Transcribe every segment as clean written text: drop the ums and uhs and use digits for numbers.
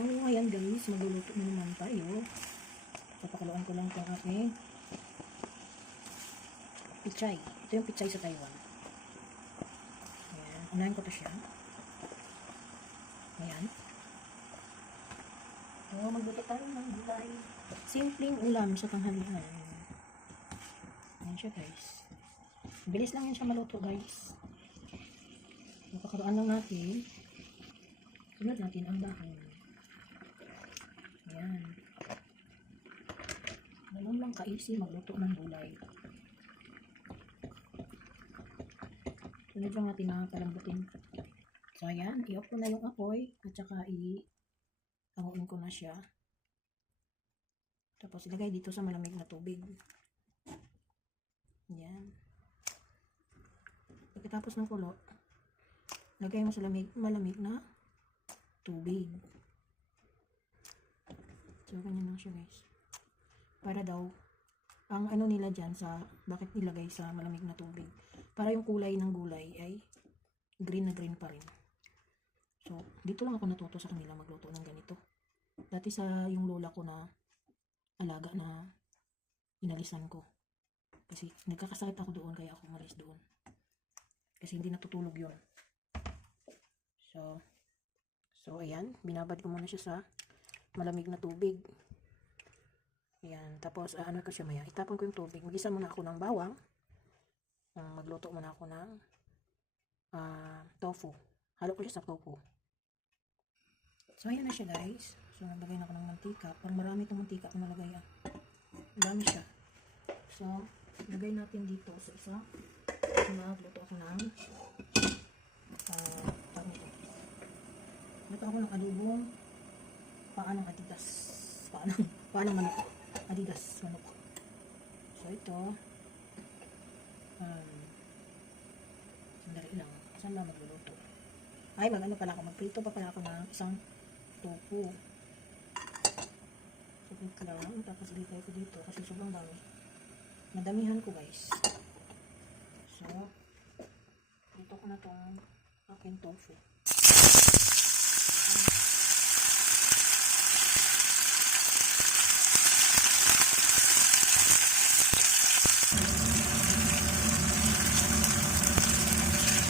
So, ayan guys, magluluto na naman tayo. Papakaluan ko lang itong aking pichay. Ito yung pichay sa Taiwan. Ayan, unahin ko to siya. Ayan. So, magluto tayo ng gulay. Simpleng ulam sa tanghalian. Ayan siya guys. Bilis lang yan siya maluto guys. Papakaluan lang natin. Sunod natin ang dahon. Ayan. Ganun lang ka-easy magluto ng gulay. Sunod lang natin na palambutin. So, ayan. I-off ko na yung apoy. At saka i-hanguin ko na siya. Tapos, ilagay dito sa malamig na tubig. Ayan. Pagkatapos ng kulo, lagay mo sa malamig na tubig. So, ganyan lang siya guys. Para daw, ang ano nila dyan sa, bakit nilagay sa malamig na tubig? Para yung kulay ng gulay ay green na green pa rin. So, dito lang ako natuto sa kanila magluto ng ganito. Dati sa yung lola ko na alaga na inalisan ko. Kasi nagkakasakit ako doon kaya ako umalis doon. Kasi hindi natutulog yun. So ayan, binabad ko muna siya sa malamig na tubig. Ayan, tapos ano ko siya maya, itapon ko yung tubig. Magisa muna ako ng bawang. Magluto muna ako ng tofu. Halo ko siya sa tofu. So ayan na siya guys. So naglagay na ako ng mantika. Parang marami itong mantika kung nalagay yan. Dami siya. So, lagay natin dito sa isa. Magluto ako ng luto ako ng adobong paanong adidas. Paanong manok. Adidas manok. So, ito sandali lang. Saan lang magluluto? Ay, mag-ano pala ako. Magprito pa pala ako ng isang tofu. Saglit lang. Tapos ilagay ko dito kasi sobrang dami. Madamihan ko guys. So, dito ko na itong aking tofu.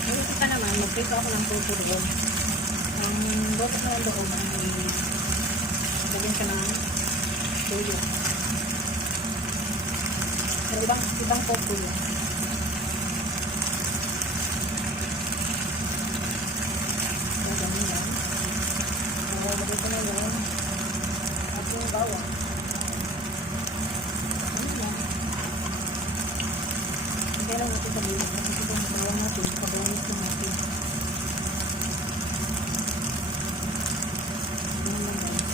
Ngayon ka naman, magprito ako ng tofu doon. Ang boto na ang doon ay lagyan ka ng toyo. Pero ibang tofu yun. So, ganyan yan. So, lagay ko na yun. At yung bawang. Ganyan yan. Lagay lang natin sa bilis. Kasi ito yung bawang natin. Pag-uwis ko natin. Ganyan lang guys.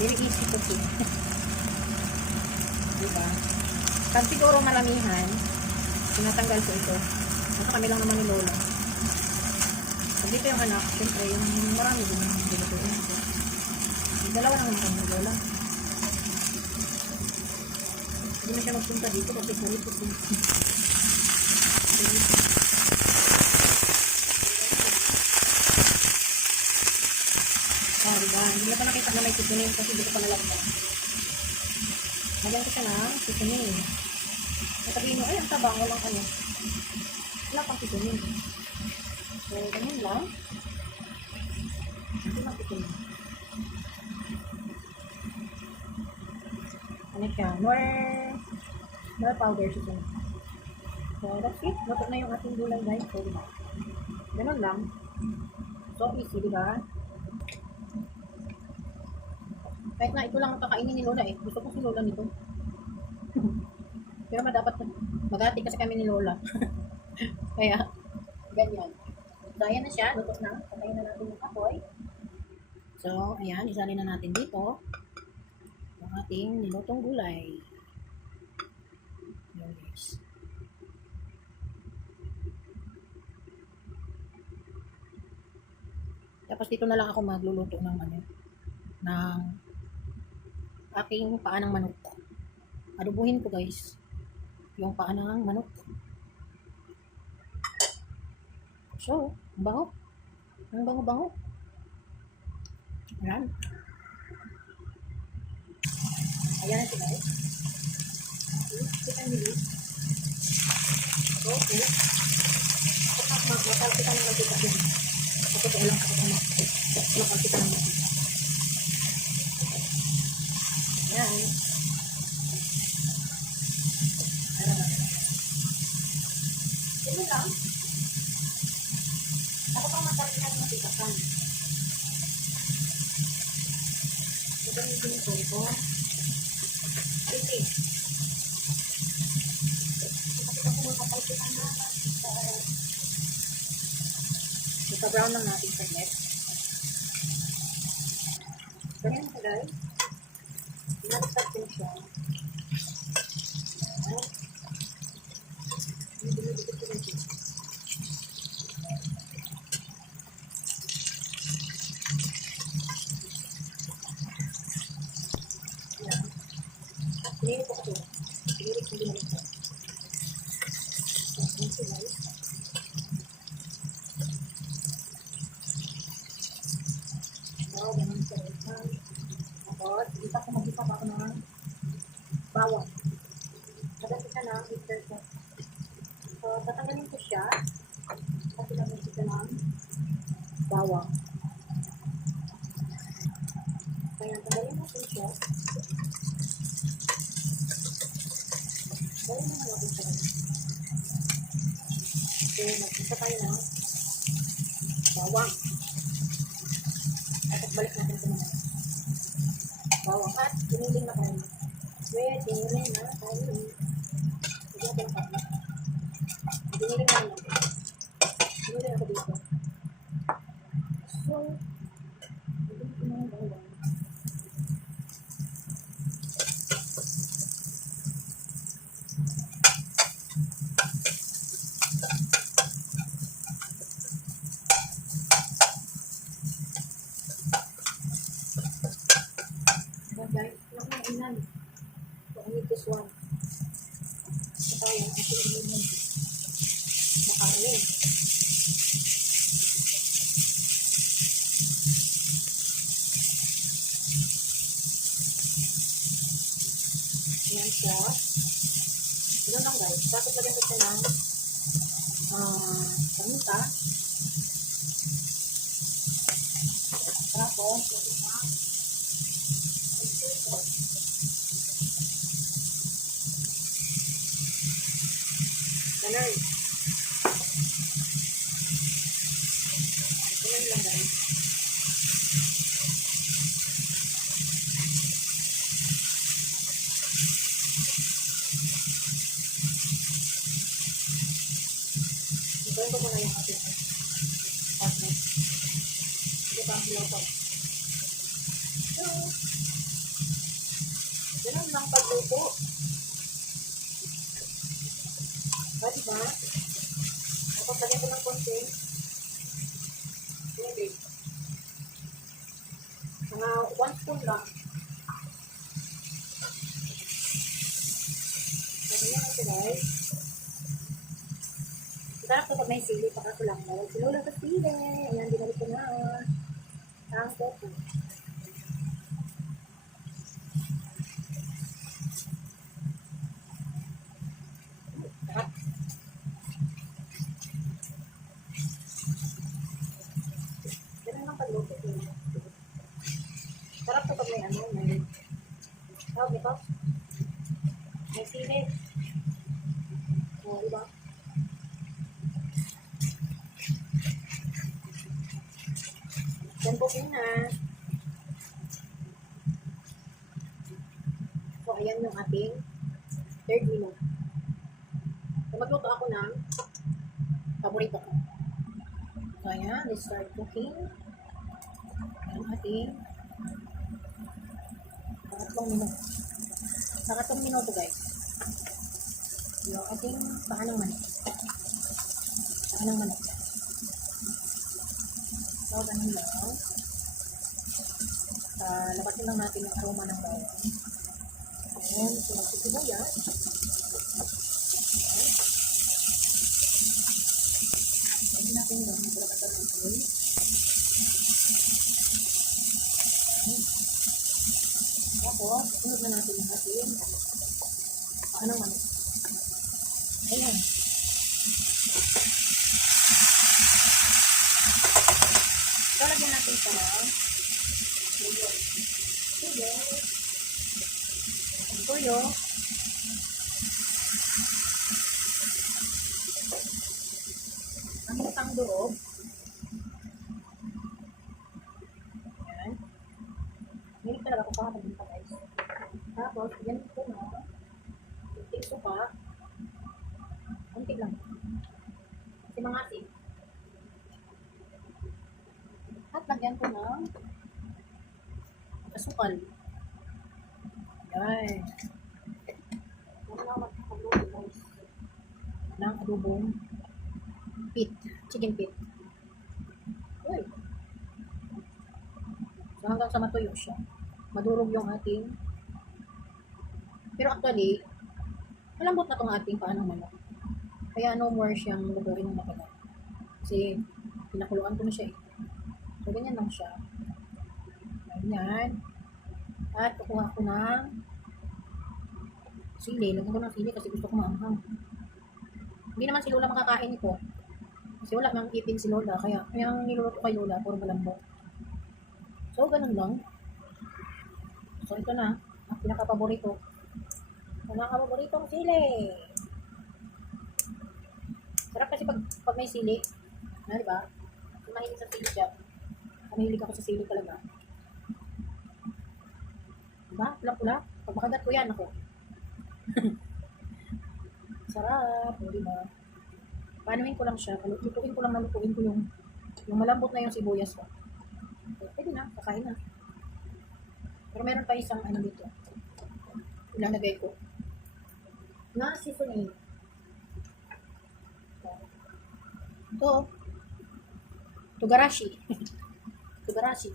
Very easy to cook. Diba? Pag siguro maramihan, tinatanggal ko ito. Nasa kami lang naman ni Lola. Pag dito yung anak, siyempre yung marami din yung binutuin ito. Yung dalawa naman kami ni Lola. Hindi na siya magpunta dito kasi purito din. Diba? Hindi na pa nakita na may titunin kasi dito pa nalagyan. Nagyan ko siya ng titunin. Sabihin nyo, ay ang tabang, walang ano. Wala pang titunin. So, ganyan lang. Hindi lang titunin. Ano siya? More powder siya. So, that's it. Luto na yung ating gulay guys. So, diba? Ganun lang. So, easy, diba? Kahit na ito lang ang kakainin ni Lola eh. Gusto ko si Lola nito. Pero dapat magati kasi kami ni Lola. Kaya, ganyan. So, ayan na siya. Luto na. Patayin na natin yung apoy. So, ayan. Isalin na natin dito ang ating nilutong gulay. Ayan guys. Tapos dito na lang ako magluluto ng ng aking paa ng manok. Adobuhin ko guys yung paa ng manok. So, baho. Ang bango-bango. Ayan. Ayan na guys. Kita nyo. Okay. Makal kita ng mantika din. Ako ito lang ako na. Makal kita ng mantika. Ayan. Ayan na. Ito lang. Ako pang makal kita ng mantika kan. Ito yung ginito ito. Ito. Ika-brown lang natin sa net. Ganyan na guys. Pinag-start din siya. Ayan. Pinilit ko ito. Pinilit ko din ito. Ayan siya guys. Ganun siya. Tapos, dito ako mag-isa pa ako ng bawang. Maganda siya ng 8%. So, tatanggalin ko siya. Kasi lang siya ng bawang. Kaya, tanggalin natin siya. Tanggalin natin siya. So, mag-isa tayo ng bawang. At balik natin ito naman. Bawang at piniling na kayo. Piniling na kayo. Hindi natin ang kayo. Piniling na kayo. Piniling ako dito. So, piniling ko na yung bawang. Guys, nakainan. So, I need this one. Ito yung ating ininom. Makain. Ayan siya. Ito lang guys. Tapos lagyan ko siya ng paminta. Tapos, ganun. Ganun lang guys. Ito ko muna yung ating partner. Ito pa ang piloto. So, ganun lang pagluto. Diba? Tapos lagyan ko ng konti. Tubig. Mga 1 spoon lang. Ganyan ito guys. Sarap ito pag may sili. Paka ko lang. Sinulang sa sili. Ayan, dinalik ko na. Ang tofu. Sarap. Ganun lang pagluto. Sarap ito pag may ano. May tawag ito. May sili. O, diba? Yan po na. So, ayan yung ating third meal. So, magluto ako ng paborito ko. So, ayan. Let's start cooking. Ayan ating pangatlong minuto. Pangatlong minuto guys. Yung ating paanang manok. Paanang manok. So, ganun lang. Labasin lang natin yung aroma ng bawang. Ayan, so magsisibuyas. Lagyan natin yung maglalagay ng oil. Tapos, sunod na natin yung asin. Ano man? Ayan. So, lagyan natin ito na. Tuyo. Ang utang durog. Ayan. Ngayon talaga ko pa dito guys. Tapos, yan ito na. Kunting suka. Kunti lang. Kasi mga asin. At lagyan ko ng asukal. Yan. Huwag na magpapagluto guys. Ng adobong pit. Chicken pit. Uy. So hanggang sa matuyo siya. Madurog yung ating. Pero actually, malambot na itong ating paanong manok. Kaya no more siyang lutuin ng matagal. Kasi pinakuluan ko na siya eh. So ganyan lang siya. Ganyan. At kukuha ko ng sili. Lagyan ko ng sili kasi gusto ko maanghang. Hindi naman si Lola makakain ito. Kasi wala nang ipin si Lola. Kaya yung niluluto kay Lola, puro malambot. So, ganun lang. So, ito na. Ang pinaka-paborito. Pinaka-paboritong sili. Sarap kasi pag may sili. Na, diba? Kung mahilig sa sili siya. Mahilig ako sa sili talaga. Diba? Pula-pula. Pag makagat ko yan, ako. Sarap. O, diba? Panuhin ko lang siya. Lutuin ko lang na lutuin ko yung malambot na yung sibuyas ko. Pwede na, kakain na. Pero meron pa isang ano dito. Ilalagay ko. Na seasoning. Ito. Togarashi. Togarashi.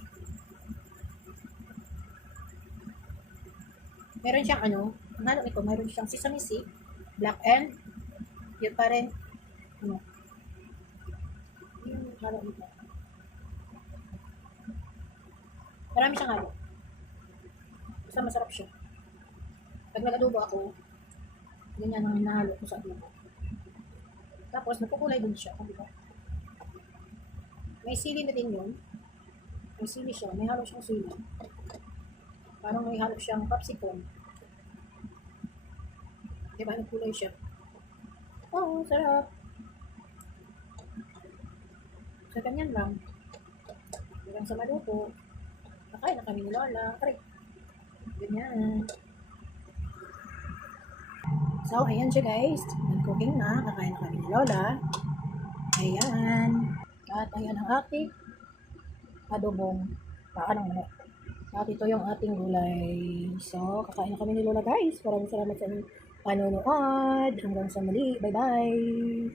Meron siyang ano, ang halo nito, meron siyang sesame seed, black and, yun pa rin, ano, yung halo nito. Marami siyang halo. Basta masarap siya. Pag nag-adobo ako, ganyan ang hinahalo ko sa adobo. Tapos, nagkukulay din siya. Diba? May sili na din yun. May sili siya. May halo siyang sili. Parang may halo siyang capsicum. Diba? Nagkulay siya. Oo, sarap. So, ganyan lang. Hanggang sa maluto. Nakain na kami ni Lola. Aray. Ganyan. So, ayan siya guys. Nag-cooking na. Nakain na kami ni Lola. Ayan. At ayan ang ating adobong paanong manok. At ito yung ating gulay. So, kakain na kami ni Lola guys. Maraming salamat sa inyong panonood. Hanggang sa muli. Bye-bye.